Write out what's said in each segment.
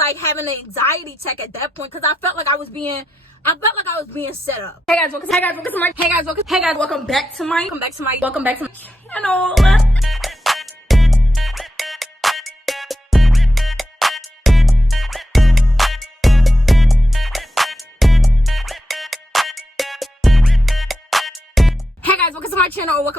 like having an anxiety check at that point because I felt like I was being set up. Hey guys, welcome to my welcome back to my channel. Welcome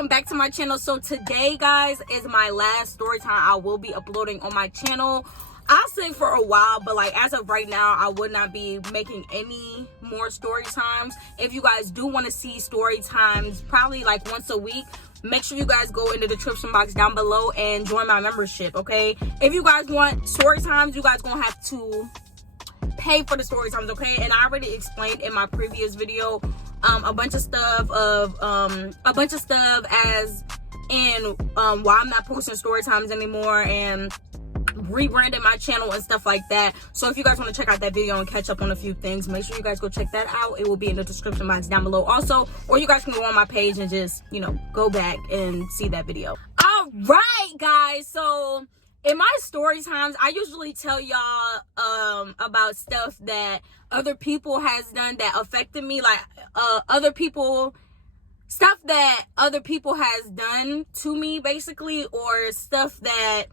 back to my channel. So today, guys, is my last story time I will be uploading on my channel. I'll say for a while, but like as of right now, I would not be making any more story times. If you guys do want to see story times, probably like once a week, make sure you guys go in the description box down below and join my membership, okay? If you guys want story times, you guys gonna have to pay for the story times, okay? And I already explained in my previous video a bunch of stuff as in why I'm not posting story times anymore and rebranded my channel and stuff like that. So if you guys want to check out that video and catch up on a few things, make sure you guys go check that out. It will be in the description box down below also, or you guys can go on my page and just, you know, go back and see that video. All right, guys, so in my story times, I usually tell y'all about stuff that other people has done that affected me, like stuff that other people has done to me, basically, or stuff that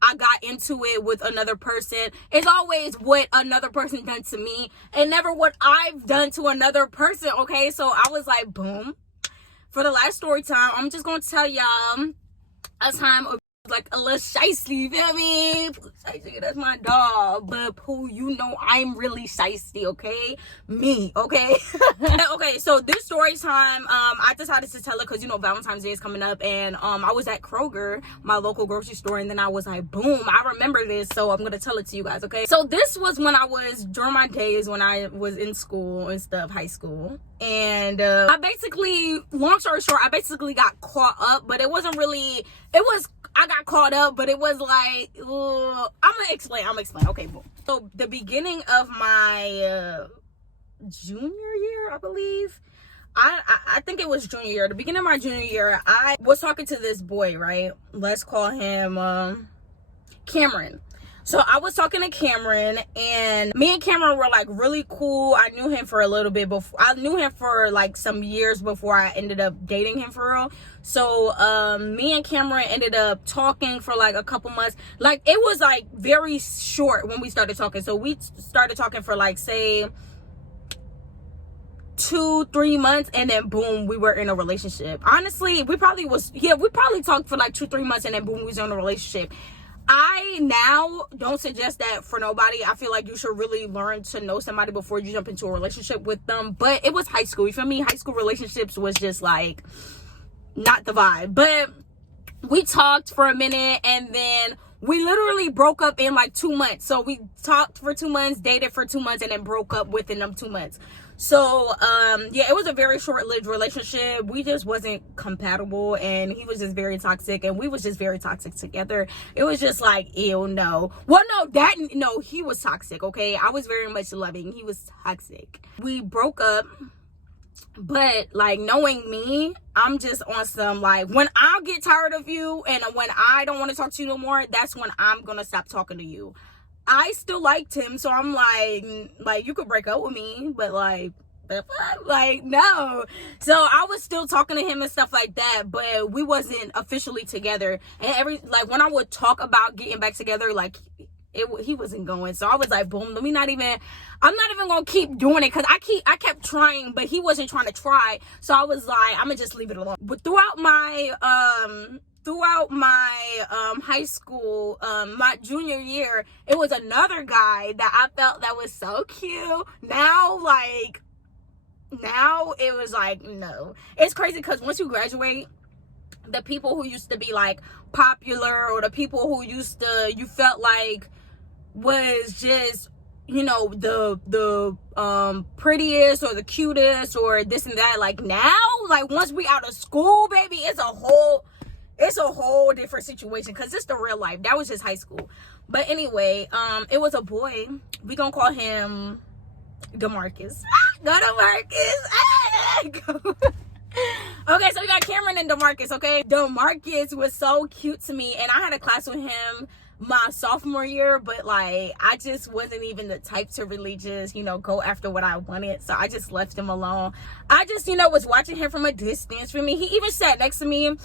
I got into it with another person. It's always what another person done to me and never what I've done to another person, okay? So I was like, boom. For the last story time, I'm just gonna tell y'all a time of like a little shiesty, you feel me? Shiesty, that's my dog, but Pooh, you know I'm really shiesty, okay? Me, okay? Okay, so this story time, I decided to tell it because, you know, Valentine's Day is coming up, and I was at Kroger, my local grocery store, and then I was like, boom, I remember this, so I'm gonna tell it to you guys, okay? So this was when I was, during my days when I was in school and stuff, high school, and I basically, long story short, I basically got caught up, but it wasn't really, I got caught up, but it was like, I'm gonna explain, okay, boom. So the beginning of my junior year, I believe, I think it was junior year, the beginning of my junior year, I was talking to this boy, right? Let's call him Cameron. So I was talking to Cameron, and me and Cameron were like really cool. I knew him for a little bit before. I knew him for like some years before I ended up dating him for real. So me and Cameron ended up talking for like a couple months. Like it was like very short when we started talking. So we started talking for like, say, 2-3 months, and then boom, we were in a relationship. Honestly, we probably talked for like 2-3 months, and then boom, we was in a relationship. I now don't suggest that for nobody. I feel like you should really learn to know somebody before you jump into a relationship with them. But it was high school. You feel me? High school relationships was just like not the vibe. But we talked for a minute, and then we literally broke up in like 2 months. So we talked for 2 months, dated for 2 months, and then broke up within them 2 months. So yeah, it was a very short-lived relationship. We just wasn't compatible, and he was just very toxic, and we was just very toxic together. It was just like, ew, no. Well, no, he was toxic, okay? I was very much loving. He was toxic. We broke up, but like, knowing me, I'm just on some like, when I get tired of you and when I don't want to talk to you no more, that's when I'm gonna stop talking to you. I still liked him, so I'm like, you could break up with me, but like no. So I was still talking to him and stuff like that, but we wasn't officially together. And when I would talk about getting back together, like he wasn't going. So I was like, boom, I'm not even gonna keep doing it, because I kept trying, but he wasn't trying to try. So I was like, I'm gonna just leave it alone. But throughout my high school, my junior year, it was another guy that I felt that was so cute. Now it was like, no. It's crazy because once you graduate, the people who used to be like popular, or the people who you felt like was just, you know, the prettiest or the cutest or this and that, like now, like once we out of school, baby, it's a whole different situation, because it's the real life. That was just high school. But anyway, it was a boy. We gonna call him DeMarcus. Go DeMarcus. Okay, so we got Cameron and DeMarcus, okay? DeMarcus was so cute to me, and I had a class with him my sophomore year, but like I just wasn't even the type to really just, you know, go after what I wanted. So I just left him alone. I just, you know, was watching him from a distance. For me, he even sat next to me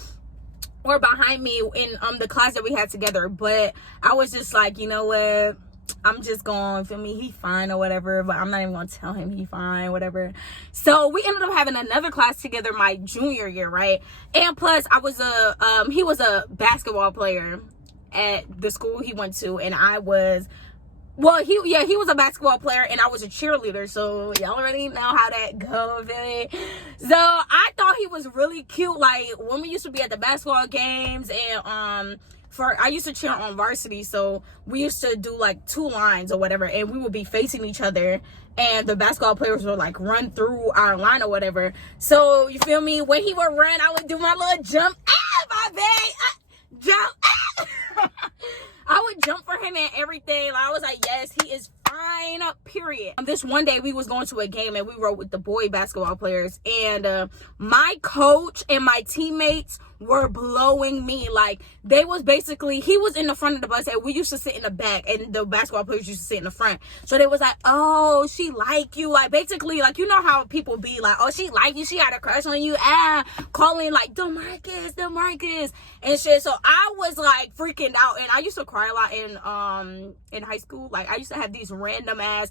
or behind me in the class that we had together, but I was just like, you know what, I'm just going, feel me, he fine or whatever, but I'm not even gonna tell him he fine, whatever. So we ended up having another class together my junior year, right? And plus I was he was a basketball player at the school he went to, and I was, well, he was a basketball player and I was a cheerleader, so y'all already know how that goes, really. So I thought he was really cute. Like when we used to be at the basketball games, and I used to cheer on varsity, so we used to do like 2 lines or whatever, and we would be facing each other, and the basketball players would like run through our line or whatever. So you feel me, when he would run, I would do my little jump, my babe, jump, I would jump for him and everything. Like, I was like, yes, he is fine, period. This one day we was going to a game and we rode with the boy basketball players, and my coach and my teammates were blowing me. Like, they was basically, he was in the front of the bus and we used to sit in the back, and the basketball players used to sit in the front. So they was like, oh, she like you. Like, basically, like, you know how people be like, oh, she like you, she got a crush on you, calling like DeMarcus and shit. So I was like freaking out, and I used to cry a lot in high school. Like, I used to have these random ass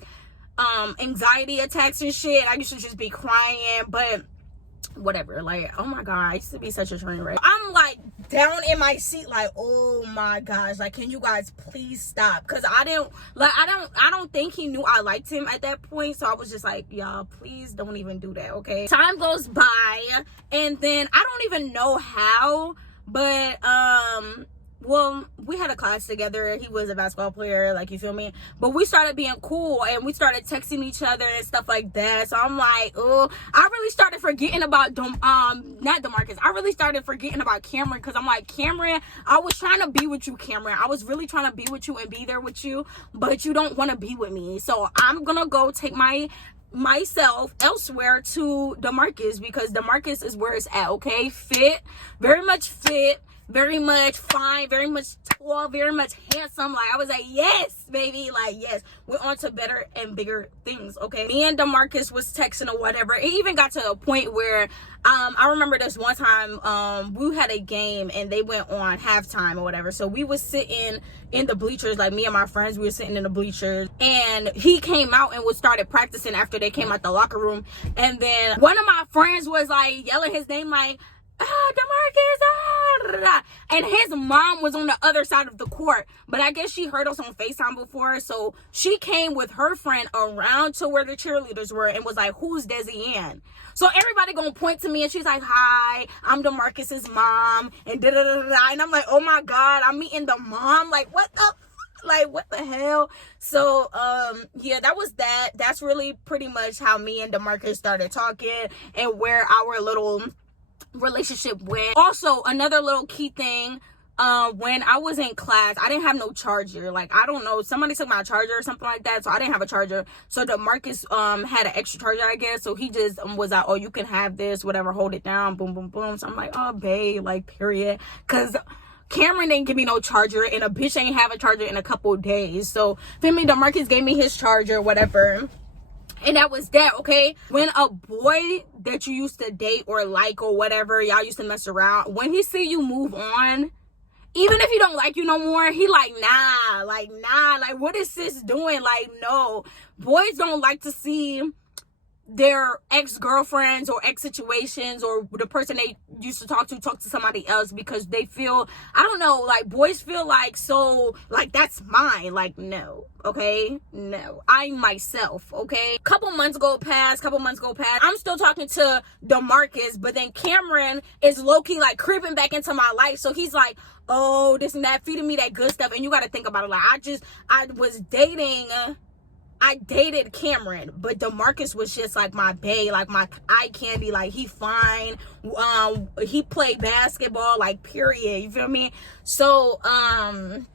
anxiety attacks and shit. I used to just be crying, but whatever. Like, oh my god, I used to be such a train wreck. I'm like down in my seat like, oh my gosh, like, can you guys please stop? Because I don't think he knew I liked him at that point. So I was just like, y'all, please don't even do that, okay? Time goes by, and then I don't even know how, but well, we had a class together. He was a basketball player, like, you feel me? But we started being cool, and we started texting each other and stuff like that. So I'm like, oh, I really started forgetting about not DeMarcus. I really started forgetting about Cameron, because I'm like, Cameron, I was trying to be with you, Cameron. I was really trying to be with you and be there with you, but you don't want to be with me. So I'm gonna go take myself elsewhere to DeMarcus, because DeMarcus is where it's at, okay? Fit, very much fine, very much tall, very much handsome. Like, I was like, yes, baby, like, yes, we're on to better and bigger things, okay? Me and DeMarcus was texting or whatever. It even got to a point where I remember this one time we had a game and they went on halftime or whatever, so we was sitting in the bleachers, like, me and my friends, we were sitting in the bleachers, and he came out and started practicing after they came out the locker room. And then one of my friends was like yelling his name, like, DeMarcus, and his mom was on the other side of the court, but I guess she heard us on FaceTime before, so she came with her friend around to where the cheerleaders were and was like, who's DeseyAnn? So everybody gonna point to me, and she's like, hi, I'm DeMarcus's mom, and da-da-da-da-da. And I'm like, oh my god, I'm meeting the mom, like, what the hell? So yeah, that was that. That's really pretty much how me and DeMarcus started talking and where our little relationship went. Also, another little key thing, when I was in class, I didn't have no charger. Like, I don't know, somebody took my charger or something like that, so I didn't have a charger. So DeMarcus had an extra charger, I guess. So he just was like, oh, you can have this, whatever, hold it down, boom, boom, boom. So I'm like, oh, babe, like, period. Because Cameron didn't give me no charger, and a bitch ain't have a charger in a couple days. So feel me, DeMarcus gave me his charger, whatever. And that was that, okay? When a boy that you used to date or like or whatever, y'all used to mess around, when he see you move on, even if he don't like you no more, he like, nah, like, what is sis doing? Like, no. Boys don't like to see their ex-girlfriends or ex-situations or the person they used to talk to somebody else, because they feel, I don't know, like, boys feel like, so, like, that's mine. Like, no, okay? No, I myself, okay? Couple months go past, I'm still talking to DeMarcus, but then Cameron is low-key, like, creeping back into my life. So he's like, oh, this and that, feeding me that good stuff. And you got to think about it, like, I dated Cameron, but DeMarcus was just like my bae, like my eye candy. Like, he fine. He played basketball, like, period. You feel me? So I'm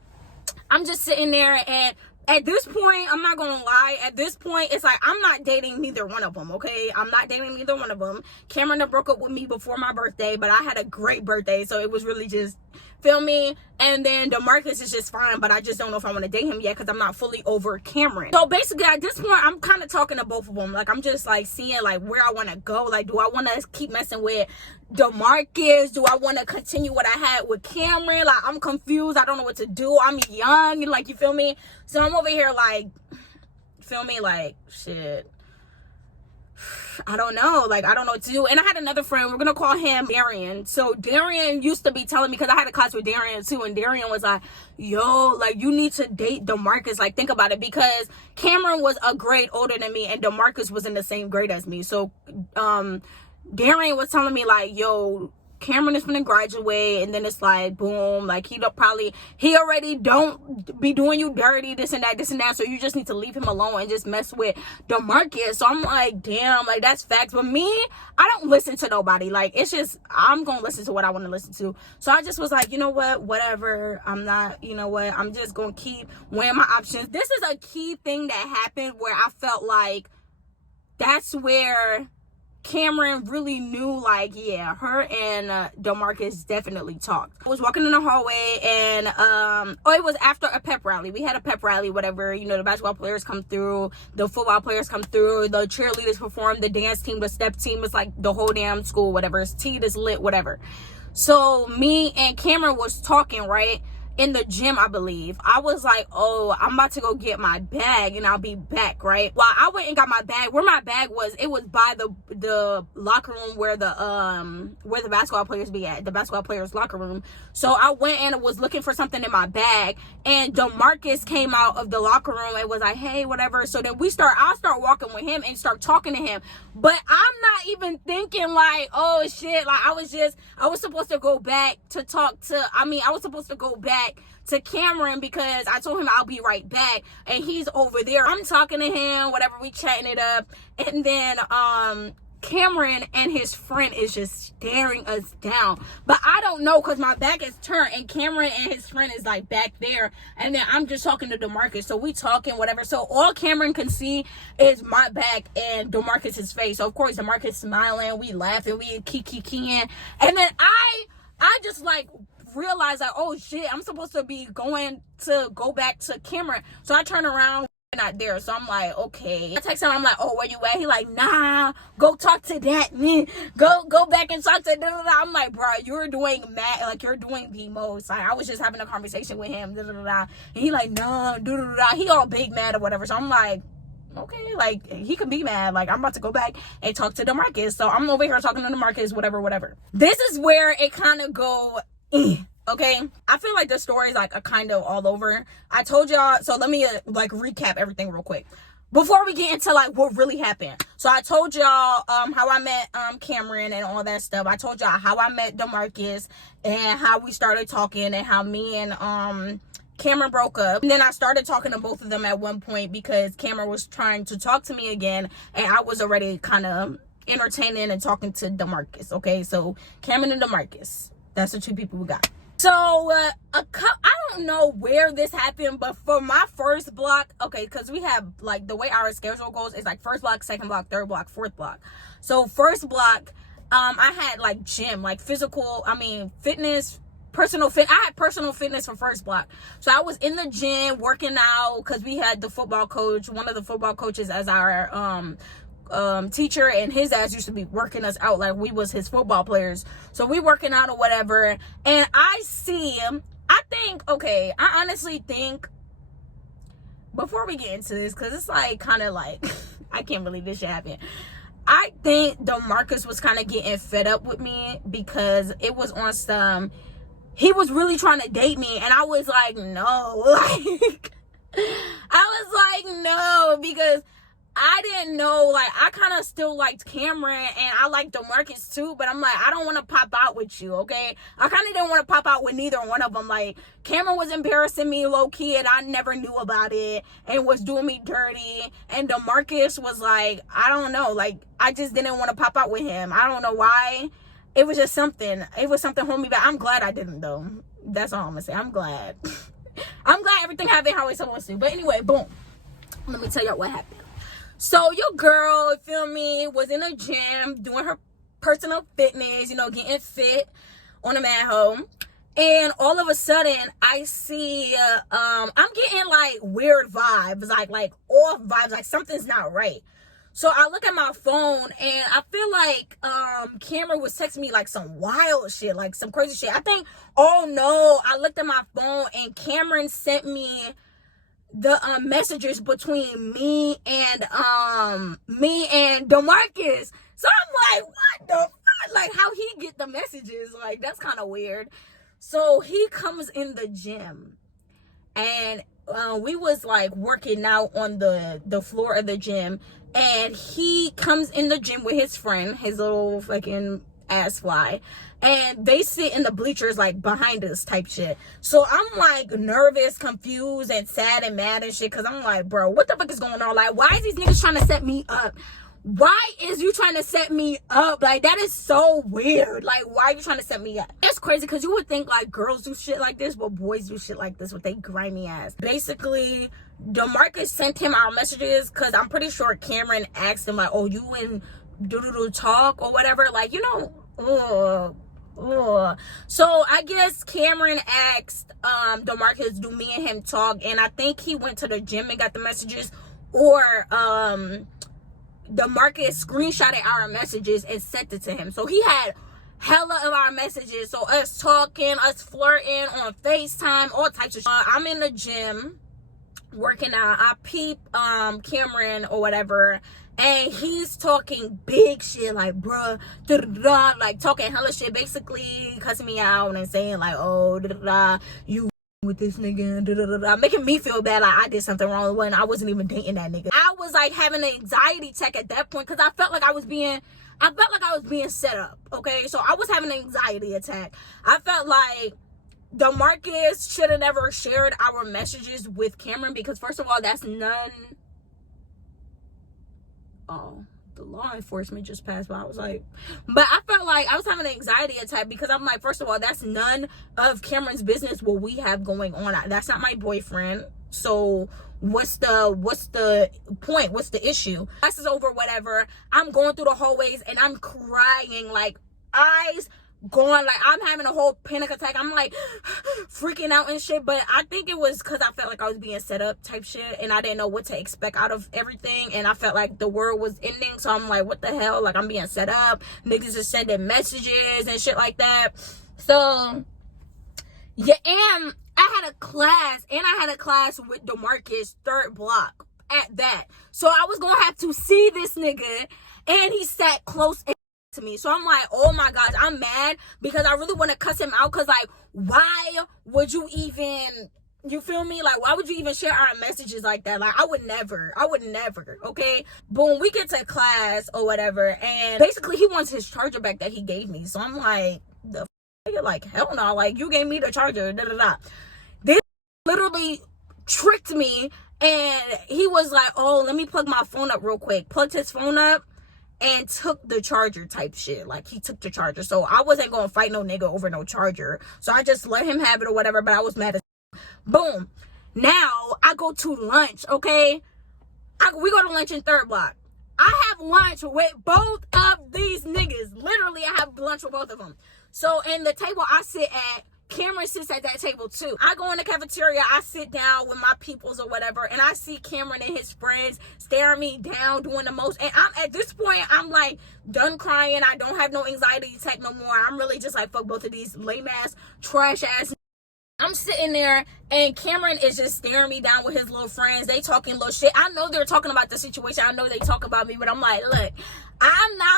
just sitting there, and at this point, I'm not gonna lie, at this point, it's like, I'm not dating neither one of them, okay? I'm not dating neither one of them. Cameron broke up with me before my birthday, but I had a great birthday, so it was really just feel me? And then DeMarcus is just fine, but I just don't know if I want to date him yet because I'm not fully over Cameron. So basically at this point, I'm kind of talking to both of them. Like, I'm just like seeing like where I want to go. Like, do I want to keep messing with DeMarcus? Do I want to continue what I had with Cameron? Like, I'm confused. I don't know what to do. I'm young and like, you feel me? So I'm over here like, feel me? Like, shit. I don't know. Like, I don't know what to do. And I had another friend. We're going to call him Darian. So Darian used to be telling me, because I had a class with Darian too. And Darian was like, yo, like, you need to date DeMarcus. Like, think about it. Because Cameron was a grade older than me. And DeMarcus was in the same grade as me. So, Darian was telling me like, yo, Cameron is gonna graduate, and then it's like, boom, like he already don't be doing you dirty, this and that, so you just need to leave him alone and just mess with DeMarcus. So I'm like, damn, like that's facts. But me, I don't listen to nobody. Like, it's just, I'm gonna listen to what I want to listen to. So I just was like, you know what, whatever, I'm not, you know what, I'm just gonna keep weighing my options. This is a key thing that happened where I felt like that's where Cameron really knew, like, yeah, her and DeMarcus definitely talked. I was walking in the hallway and it was after a pep rally. We had a pep rally, whatever, you know, the basketball players come through, the football players come through, the cheerleaders perform, the dance team, the step team, it's like the whole damn school, whatever, it's tea, it's lit, whatever. So me and Cameron was talking, right, in the gym, I believe. I was like, oh, I'm about to go get my bag and I'll be back, right? Well, I went and got my bag. Where my bag was, it was by the locker room where the basketball players be at, the basketball players locker room. So I went and was looking for something in my bag, and DeMarcus came out of the locker room and was like, hey, whatever. So then I start walking with him and start talking to him. But I'm not even thinking like, oh shit, like I was supposed to go back to talk to, I was supposed to go back to Cameron because I told him I'll be right back, and he's over there. I'm talking to him, whatever, we chatting it up, and then Cameron and his friend is just staring us down, but I don't know because my back is turned and Cameron and his friend is like back there, and then I'm just talking to DeMarcus. So we talking, whatever, so all Cameron can see is my back and DeMarcus's face. So of course DeMarcus smiling, we laughing, we kiki-kikiing, and then I just like realized like, oh shit, I'm supposed to be go back to Cameron. So I turn around, not there. So I'm like, okay. I text him, I'm like, oh, where you at? He like, nah, go talk to that. Go back and talk to da. I'm like, bro, you're doing mad, like you're doing the most. Like, I was just having a conversation with him, and he like, nah, he all big mad or whatever. So I'm like, okay, like he can be mad. Like, I'm about to go back and talk to DeMarcus. So I'm over here talking to DeMarcus, whatever. This is where it kind of go, okay, I feel like the story is like a kind of all over. I told y'all, so let me like recap everything real quick before we get into like what really happened. So I told y'all how I met Cameron and all that stuff. I told y'all how I met DeMarcus and how we started talking and how me and Cameron broke up. And then I started talking to both of them at one point because Cameron was trying to talk to me again, and I was already kind of entertaining and talking to DeMarcus. Okay, so Cameron and DeMarcus, that's the two people we got. So, I don't know where this happened, but for my first block, okay, because we have, like, the way our schedule goes is, like, first block, second block, third block, fourth block. So, first block, I had, like, gym, like, fitness, I had personal fitness for first block. So, I was in the gym working out because we had the football coach, one of the football coaches as our, teacher, and his ass used to be working us out like we was his football players. So we working out or whatever, and I honestly think, before we get into this, because it's like kind of like I can't believe this shit happened, I think DeMarcus was kind of getting fed up with me because it was on some, he was really trying to date me, and I was like, no, like I was like, no, because I didn't know, like, I kind of still liked Cameron, and I liked DeMarcus too, but I'm like, I don't want to pop out with you, okay? I kind of didn't want to pop out with neither one of them. Like, Cameron was embarrassing me low-key, and I never knew about it, and was doing me dirty, and DeMarcus was like, I don't know, like, I just didn't want to pop out with him. I don't know why. It was just something. It was something holding me back. I'm glad I didn't, though. That's all I'm going to say. I'm glad. I'm glad everything happened how it's supposed to. But anyway, boom. Let me tell y'all what happened. So your girl, feel me, was in a gym doing her personal fitness, you know, getting fit on a man home. And all of a sudden I see I'm getting like weird vibes, like off vibes, like something's not right. So I look at my phone and I feel like Cameron was texting me like some wild shit, like some crazy shit. I think, oh no, I looked at my phone and Cameron sent me the messages between me and DeMarcus. So I'm like, what the fuck? Like, how he get the messages? Like, that's kind of weird. So he comes in the gym and we was like working out on the floor of the gym, and he comes in the gym with his friend, his little fucking ass fly, and they sit in the bleachers like behind us type shit. So I'm like nervous, confused, and sad and mad and shit, because I'm like, bro, what the fuck is going on? Like, why is these niggas trying to set me up? Why is you trying to set me up? Like, that is so weird. Like, why are you trying to set me up? It's crazy because you would think like girls do shit like this, but boys do shit like this with they grimy ass. Basically, DeMarcus sent him our messages because I'm pretty sure Cameron asked him like, oh, you and do talk or whatever, like, you know. So I guess Cameron asked DeMarcus, do me and him talk? And I think he went to the gym and got the messages, or DeMarcus screenshotted our messages and sent it to him. So he had hella of our messages. So us talking, us flirting on FaceTime, all types of shit. I'm in the gym working out. I peep Cameron or whatever, and he's talking big shit, like, bruh, like talking hella shit, basically cussing me out and saying like, oh, you with this nigga, making me feel bad like I did something wrong when I wasn't even dating that nigga. I was like having an anxiety attack at that point because I felt like I was being set up. Okay, so I was having an anxiety attack. I felt like DeMarcus should have never shared our messages with Cameron, because first of all, that's none. Oh, the law enforcement just passed by. I was like, but I felt like I was having an anxiety attack because I'm like, first of all, that's none of Cameron's business what we have going on. That's not my boyfriend. So what's the point? What's the issue? Class is over, whatever. I'm going through the hallways and I'm crying, like eyes going, like I'm having a whole panic attack. I'm like freaking out and shit. But I think it was because I felt like I was being set up type shit, and I didn't know what to expect out of everything, and I felt like the world was ending. So I'm like, what the hell? Like, I'm being set up, niggas are sending messages and shit like that. So yeah, and I had a class with DeMarcus, third block at that. So I was gonna have to see this nigga, and he sat close to me. So I'm like, oh my gosh, I'm mad because I really want to cuss him out, because like, why would you even, you feel me, like, why would you even share our messages like that? Like, I would never, okay? Boom, we get to class or whatever, and basically he wants his charger back that he gave me. So I'm like, the f***, like, hell no, like, you gave me the charger, This literally tricked me, and he was like, oh, let me plug my phone up real quick. Plugged his phone up and took the charger type shit. Like, he took the charger. So I wasn't gonna fight no nigga over no charger. So I just let him have it or whatever, but I was mad as boom. Now I go to lunch, okay? We go to lunch in third block. I have lunch with both of these niggas. Literally, I have lunch with both of them. So in the table I sit at, Cameron sits at that table too. I go in the cafeteria, I sit down with my peoples or whatever, and I see Cameron and his friends staring me down, doing the most. And I'm at this point, I'm like done crying. I don't have no anxiety attack no more. I'm really just like, fuck both of these lame ass, trash ass. I'm sitting there and Cameron is just staring me down with his little friends. They talking little shit. I know they're talking about the situation. I know they talk about me, but I'm like, look,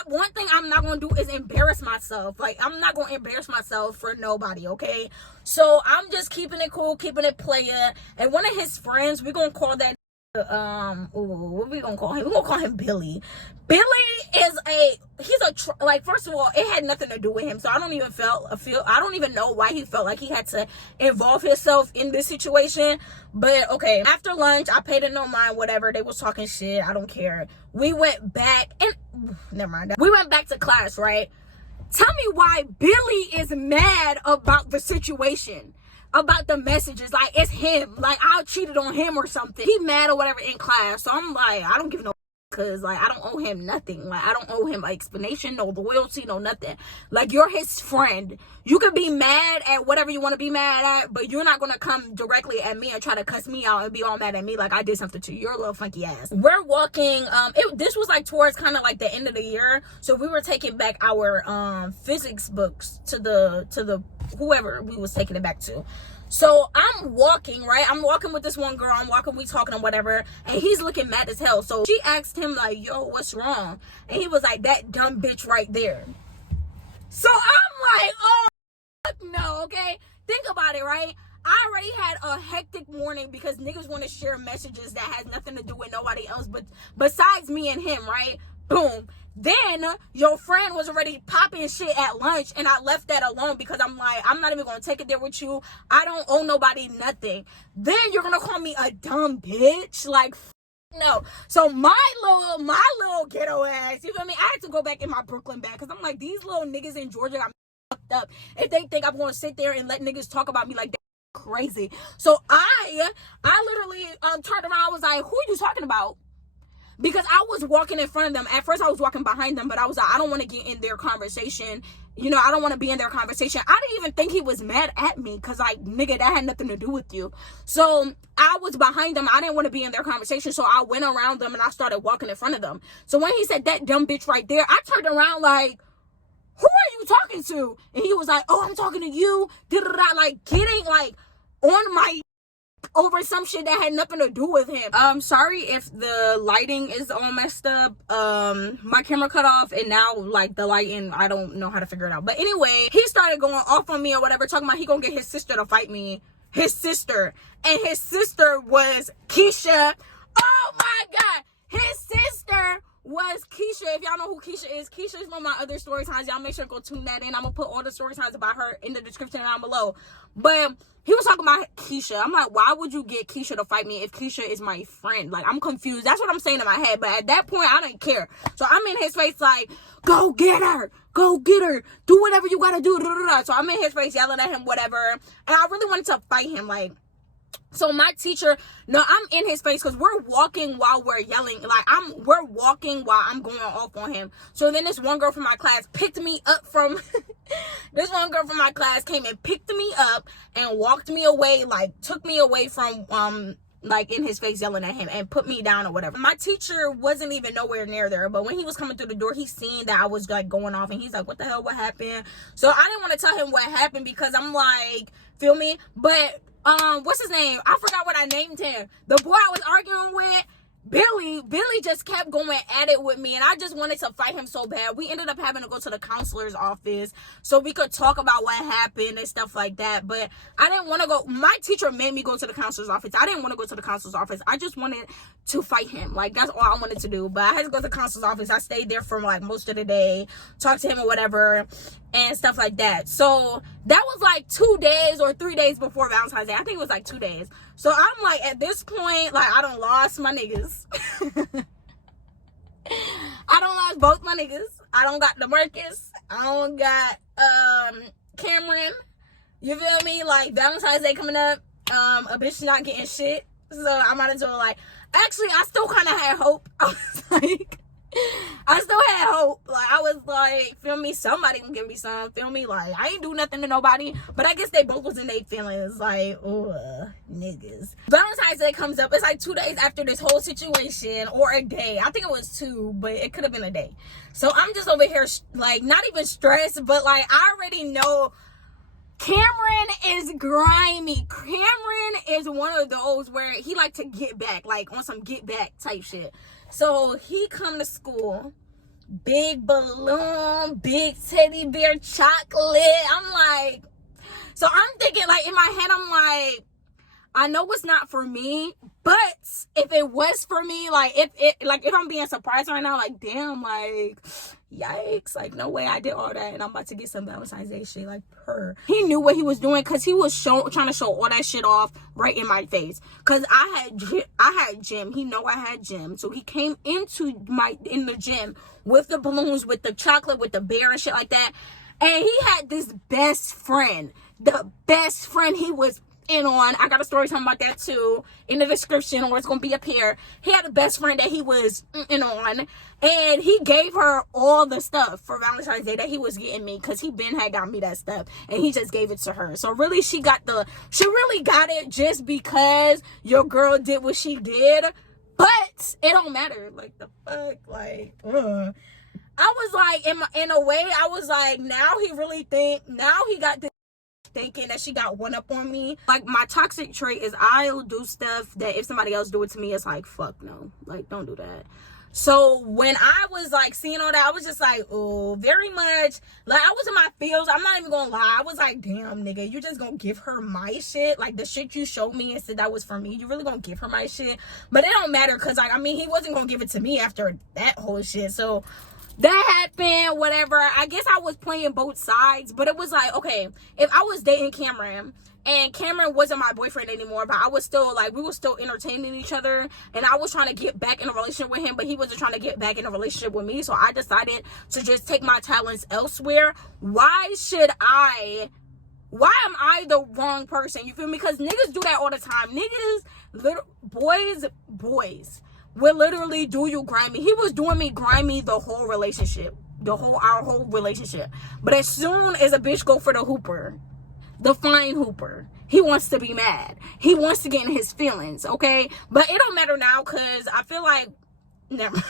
one thing I'm not going to do is embarrass myself. Like, I'm not going to embarrass myself for nobody, okay? So I'm just keeping it cool, keeping it player. And one of his friends, we're going to call that, what we gonna call him? We're gonna call him Billy. Billy is like, first of all, it had nothing to do with him. So I don't even know why he felt like he had to involve himself in this situation. But okay, after lunch, I paid it no mind, whatever. They was talking shit. I don't care. We went back and never mind. We went back to class, right? Tell me why Billy is mad about the situation, about the messages. Like, it's him. Like, I cheated on him or something. He mad or whatever in class. So I'm like, I don't give no because, like, I don't owe him nothing. Like, I don't owe him an explanation, no loyalty, no nothing. Like, you're his friend. You could be mad at whatever you want to be mad at, but you're not going to come directly at me and try to cuss me out and be all mad at me like I did something to you. You're a little funky ass. We're walking. This was, like, towards kind of, like, the end of the year. So we were taking back our physics books to the whoever we was taking it back to. So I'm walking, right? I'm walking with this one girl. I'm walking, we talking or whatever. And he's looking mad as hell. So she asked him, like, yo, what's wrong? And he was like, that dumb bitch right there. So I'm like, oh, fuck no, okay? Think about it, right? I already had a hectic morning because niggas want to share messages that has nothing to do with nobody else but besides me and him, right? Boom. Then your friend was already popping shit at lunch and I left that alone because I'm like, I'm not even gonna take it there with you. I don't owe nobody nothing. Then you're gonna call me a dumb bitch? Like, no. So my little ghetto ass, you feel me? I had to go back in my Brooklyn bag because I'm like, these little niggas in Georgia got me fucked up. If they think I'm gonna sit there and let niggas talk about me like that, crazy. So I literally turned around. I was like, who are you talking about? Because I was walking in front of them. At first I was walking behind them, but I was like, I don't want to get in their conversation. You know, I don't want to be in their conversation. I didn't even think he was mad at me because, like, nigga, that had nothing to do with you. So I was behind them. I didn't want to be in their conversation. So I went around them and I started walking in front of them. So when he said that dumb bitch right there, I turned around like, who are you talking to? And he was like, oh, I'm talking to you. Da-da-da. Like, getting, like, on my over some shit that had nothing to do with him. Sorry if the lighting is all messed up. My camera cut off and now, like, the lighting, I don't know how to figure it out. But anyway, he started going off on me or whatever, talking about he gonna get his sister to fight me. His sister. And his sister was KEISHA. Oh my god! His sister was KEISHA. If y'all know who KEISHA is one of my other story times. Y'all make sure to go tune that in. I'm gonna put all the story times about her in the description down below. But he was talking about KEISHA. I'm like, why would you get KEISHA to fight me if KEISHA is my friend? Like, I'm confused. That's what I'm saying in my head. But at that point, I didn't care. So I'm in his face like, go get her. Go get her. Do whatever you gotta do. So I'm in his face yelling at him, whatever. And I really wanted to fight him. Like, so my teacher, no, I'm in his face because we're walking while we're yelling. Like, we're walking while I'm going off on him. So then this one girl from my class picked me up from, this one girl from my class came and picked me up and walked me away, like, took me away from, like, in his face yelling at him and put me down or whatever. My teacher wasn't even nowhere near there, but when he was coming through the door, he seen that I was, like, going off and he's like, what the hell, what happened? So I didn't want to tell him what happened because I'm like, feel me? But what's his name? I forgot what I named him. The boy I was arguing with, Billy just kept going at it with me and I just wanted to fight him so bad. We ended up having to go to the counselor's office so we could talk about what happened and stuff like that. But I didn't want to go. My teacher made me go to the counselor's office. I didn't want to go to the counselor's office. I just wanted to fight him. Like, that's all I wanted to do. But I had to go to the counselor's office. I stayed there for, like, most of the day, talked to him or whatever and stuff like that. So that was like 2 days or 3 days before Valentine's Day. I think it was like 2 days. So I'm like, at this point, like, I done lost my niggas. I done lost both my niggas. I don't got DeMarcus. I don't got Cameron. You feel me? Like, Valentine's Day coming up. A bitch not getting shit. So I might as well, like, actually, I still kind of had hope. I was like, I still had hope. Like, I was like, feel me, somebody can give me some, feel me, like, I ain't do nothing to nobody, but I guess they both was in their feelings, like, niggas. Valentine's Day comes up, it's like 2 days after this whole situation, or a day. I think it was 2, but it could have been a day. So I'm just over here, like, not even stressed, but, like, I already know Cameron is grimy. Cameron is one of those where he like to get back, like, on some get back type shit. So he come to school, big balloon, big teddy bear chocolate. I'm like, so I'm thinking, like, in my head, I'm like, I know it's not for me, but if it was for me, like, if I'm being surprised right now, like, damn, like, yikes, like, no way I did all that and I'm about to get some Valentine's Day shit, like, her. He knew what he was doing because he was trying to show all that shit off right in my face. Because I had gym. He know I had gym. So he came in the gym with the balloons, with the chocolate, with the bear and shit like that. And he had this best friend. The best friend, he was in on. I got a story talking about that too in the description, or it's gonna be up here. He had a best friend that he was in on, and he gave her all the stuff for Valentine's Day that he was getting me, because he been had got me that stuff, and he just gave it to her. So really, she really got it just because your girl did what she did. But it don't matter. Like, the fuck, like, I was like, in a way, I was like, now he got this thinking that she got one up on me. Like, my toxic trait is I'll do stuff that if somebody else do it to me, it's like, fuck no, like, don't do that. So when I was like seeing all that, I was just like, oh, very much like I was in my feels. I'm not even gonna lie, I was like, damn, nigga, you just gonna give her my shit? Like, the shit you showed me and said that was for me, you really gonna give her my shit? But it don't matter, because like, I mean, he wasn't gonna give it to me after that whole shit. So that happened, whatever. I guess I was playing both sides, but it was like, okay, if I was dating Cameron and Cameron wasn't my boyfriend anymore, but I was still like, we were still entertaining each other, and I was trying to get back in a relationship with him, but he wasn't trying to get back in a relationship with me. So I decided to just take my talents elsewhere. Why am I the wrong person? You feel me? Because niggas do that all the time. Niggas, little boys will literally do you grimy. He was doing me grimy the whole relationship, our whole relationship. But as soon as a bitch go for the hooper, the fine hooper, he wants to be mad. He wants to get in his feelings, okay? But it don't matter now, because I feel like, never.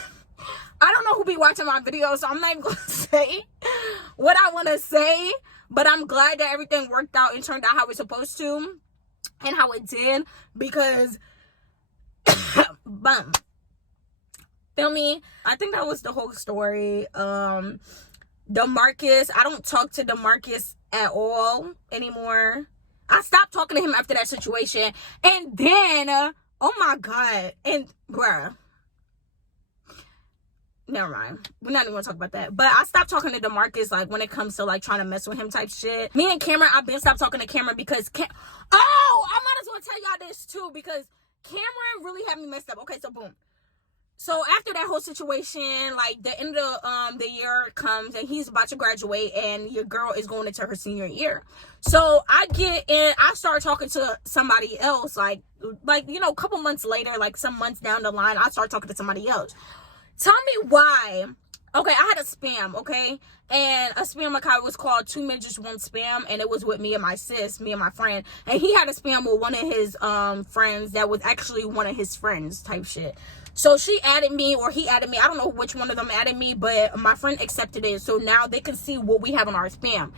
I don't know who be watching my videos, so I'm not even gonna say what I want to say. But I'm glad that everything worked out and turned out how it's supposed to, and how it did, because bum. Feel me? I think that was the whole story. DeMarcus, I don't talk to DeMarcus at all anymore. I stopped talking to him after that situation. And then, oh my God. And, bruh. Never mind. We're not even gonna talk about that. But I stopped talking to DeMarcus, like, when it comes to, like, trying to mess with him type shit. Me and Cameron, I've been stopped talking to Cameron because oh, I might as well tell y'all this too, because Cameron really had me messed up. Okay, so boom. So after that whole situation, like, the end of the year comes, and he's about to graduate, and your girl is going into her senior year. So I get in, I start talking to somebody else, like, you know, a couple months later, like some months down the line, I start talking to somebody else. Tell me why. Okay, I had a spam, okay? And a spam account was called 2 Midgets 1 Spam, and it was with me and my friend. And he had a spam with one of his friends that was actually one of his friends type shit. So she added me, or he added me. I don't know which one of them added me, but my friend accepted it. So now they can see what we have on our spam.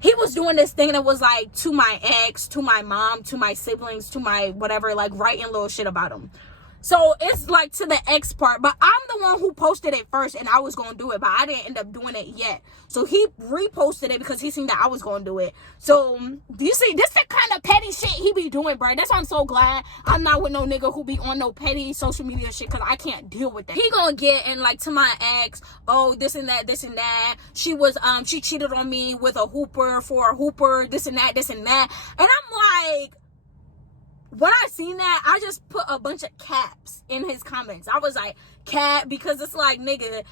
He was doing this thing that was like, to my ex, to my mom, to my siblings, to my whatever, like writing little shit about him. So it's like to the ex part, but I'm the one who posted it first, and I was going to do it, but I didn't end up doing it yet. So he reposted it because he seen that I was going to do it. So you see, this is the kind of petty shit he be doing, bro. That's why I'm so glad I'm not with no nigga who be on no petty social media shit, because I can't deal with that. He gonna get in, like, to my ex, oh, this and that, this and that. She was, she cheated on me with a hooper for a hooper, this and that, this and that. And I'm like, when I seen that, I just put a bunch of caps in his comments. I was like, cap, because it's like, nigga,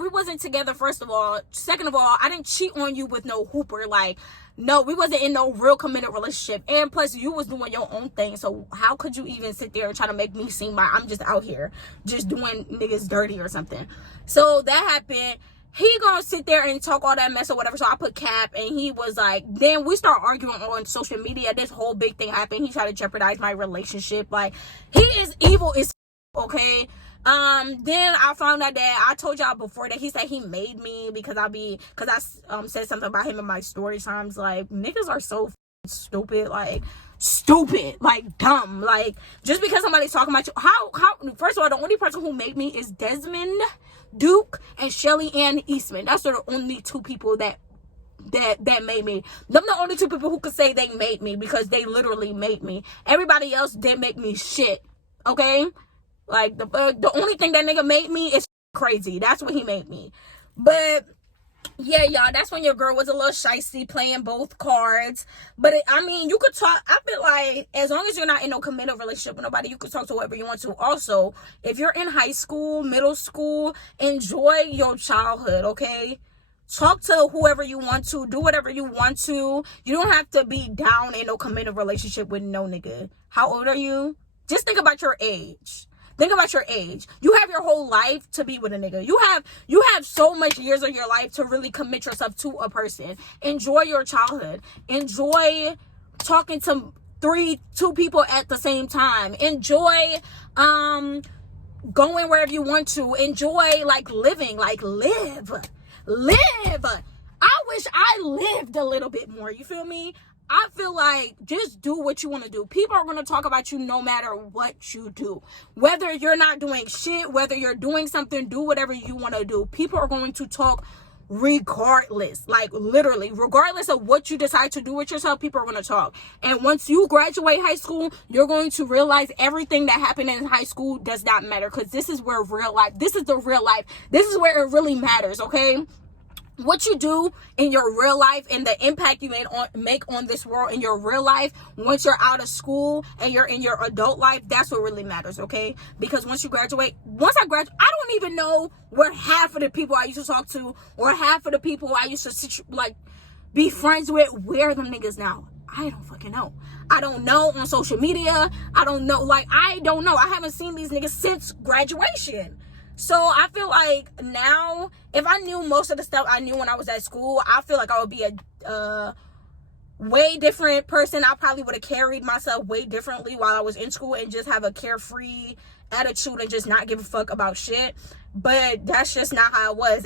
we wasn't together, first of all. Second of all, I didn't cheat on you with no hooper. Like, no, we wasn't in no real committed relationship. And plus, you was doing your own thing. So how could you even sit there and try to make me seem like I'm just out here just doing niggas dirty or something? So that happened. He gonna sit there and talk all that mess or whatever. So I put cap, and he was like, then we start arguing on social media. This whole big thing happened. He tried to jeopardize my relationship. Like, he is evil as okay. Then I found out that I told y'all before that he said he made me because I said something about him in my story times. Like, niggas are so stupid, like dumb. Like, just because somebody's talking about you, how first of all, the only person who made me is Desmond Duke and Shelly Ann Eastman. That's the only two people that made me. Them the only two people who could say they made me, because they literally made me. Everybody else didn't make me shit. Okay, like the only thing that nigga made me is crazy. That's what he made me. But yeah, y'all, that's when your girl was a little shysty, playing both cards. But I mean, you could talk. I feel like as long as you're not in no committed relationship with nobody, you could talk to whoever you want to. Also, if you're in high school, middle school, enjoy your childhood, okay? talk to whoever you want to, do whatever you want to. You don't have to be down in no committed relationship with no nigga. How old are you? Just think about your age. Think about your age. You have your whole life to be with a nigga. You have so much years of your life to really commit yourself to a person. Enjoy your childhood. Enjoy talking to two people at the same time. Enjoy going wherever you want to. Enjoy like living. Like live. I wish I lived a little bit more. You feel me? I feel like just do what you want to do. People are going to talk about you no matter what you do. Whether you're not doing shit, whether you're doing something, do whatever you want to do. People are going to talk regardless. Like literally, regardless of what you decide to do with yourself, people are going to talk. And once you graduate high school, you're going to realize everything that happened in high school does not matter. Because this is where this is the real life. This is where it really matters, okay? What you do in your real life and the impact you make on this world in your real life once you're out of school and you're in your adult life, that's what really matters, okay? Because once I graduate, I don't even know where half of the people I used to talk to or half of the people I used to be friends with, where are them niggas now? I don't fucking know. I don't know on social media. I don't know. I don't know. I haven't seen these niggas since graduation. So I feel like now, if I knew most of the stuff I knew when I was at school, I feel like I would be a way different person. I probably would have carried myself way differently while I was in school and just have a carefree attitude and just not give a fuck about shit. But that's just not how it was.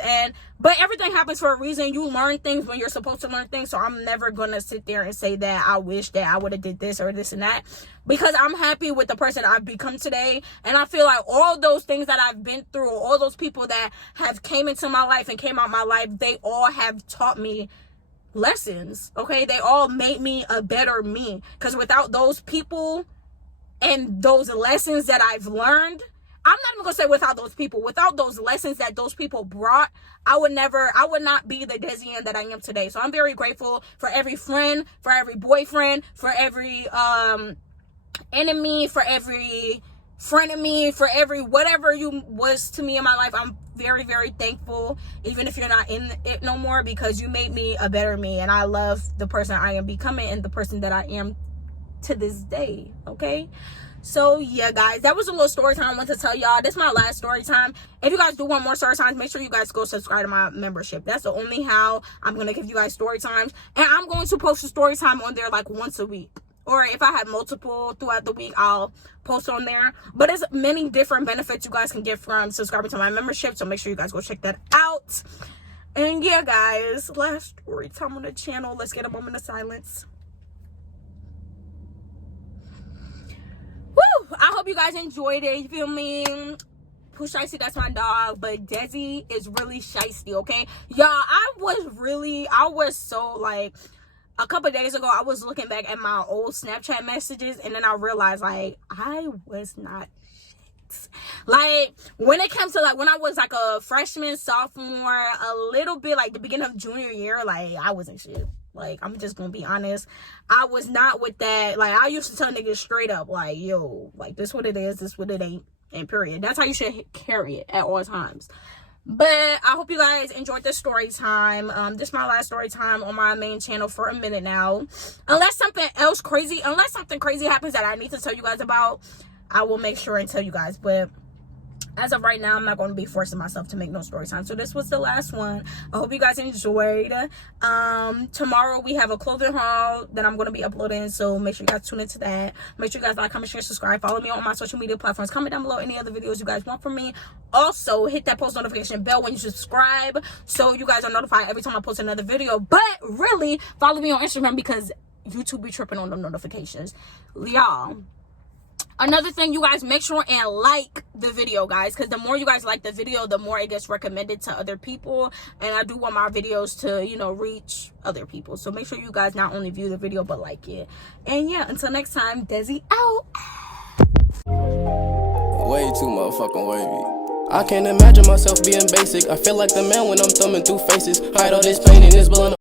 But everything happens for a reason. You learn things when you're supposed to learn things. So I'm never gonna sit there and say that I wish that I would have did this or this and that, because I'm happy with the person I've become today. And I feel like all those things that I've been through, all those people that have came into my life and came out my life, they all have taught me lessons, okay? They all made me a better me. Because without those people and those lessons that I've learned, I'm not even gonna say without those people, without those lessons that those people brought, I would not be the DeseyAnn that I am today. So I'm very grateful for every friend, for every boyfriend, for every enemy, for every frenemy, for every whatever you was to me in my life. I'm very, very thankful, even if you're not in it no more, because you made me a better me. And I love the person I am becoming and the person that I am to this day, okay? So yeah, guys, that was a little story time I wanted to tell y'all. This is my last story time. If you guys do want more story times, make sure you guys go subscribe to my membership. That's the only how I'm gonna give you guys story times. And I'm going to post a story time on there like once a week, or if I have multiple throughout the week, I'll post on there. But there's many different benefits you guys can get from subscribing to my membership, so make sure you guys go check that out. And yeah, guys, last story time on the channel. Let's get a moment of silence. I hope you guys enjoyed it. You feel me? Who's shiesty? That's my dog. But Desi is really shiesty, okay? Y'all, I was so like, a couple of days ago, I was looking back at my old Snapchat messages, and then I realized, like, I was not shit. Like, when it comes to, like, when I was, like, a freshman, sophomore, a little bit, like, the beginning of junior year, like, I wasn't shit. Like, I'm just gonna be honest. I was not with that. Like, I used to tell niggas straight up, like, yo, like, this what it is, this what it ain't, and period. That's how you should carry it at all times. But I hope you guys enjoyed this story time. This is my last story time on my main channel for a minute now. Unless something crazy happens that I need to tell you guys about, I will make sure and tell you guys. But as of right now, I'm not going to be forcing myself to make no story time. So this was the last one. I hope you guys enjoyed. Tomorrow we have a clothing haul that I'm going to be uploading. So make sure you guys tune into that. Make sure you guys like, comment, share, subscribe. Follow me on my social media platforms. Comment down below any other videos you guys want from me. Also, hit that post notification bell when you subscribe, so you guys are notified every time I post another video. But really, follow me on Instagram, because YouTube be tripping on the notifications. Y'all. Another thing, you guys, make sure and like the video, guys, because the more you guys like the video, the more it gets recommended to other people. And I do want my videos to, you know, reach other people. So make sure you guys not only view the video, but like it. And yeah, until next time, Desi out. Way too motherfucking wavy. I can't imagine myself being basic. I feel like the man when I'm thumbing through faces. Hide all this pain in this blood.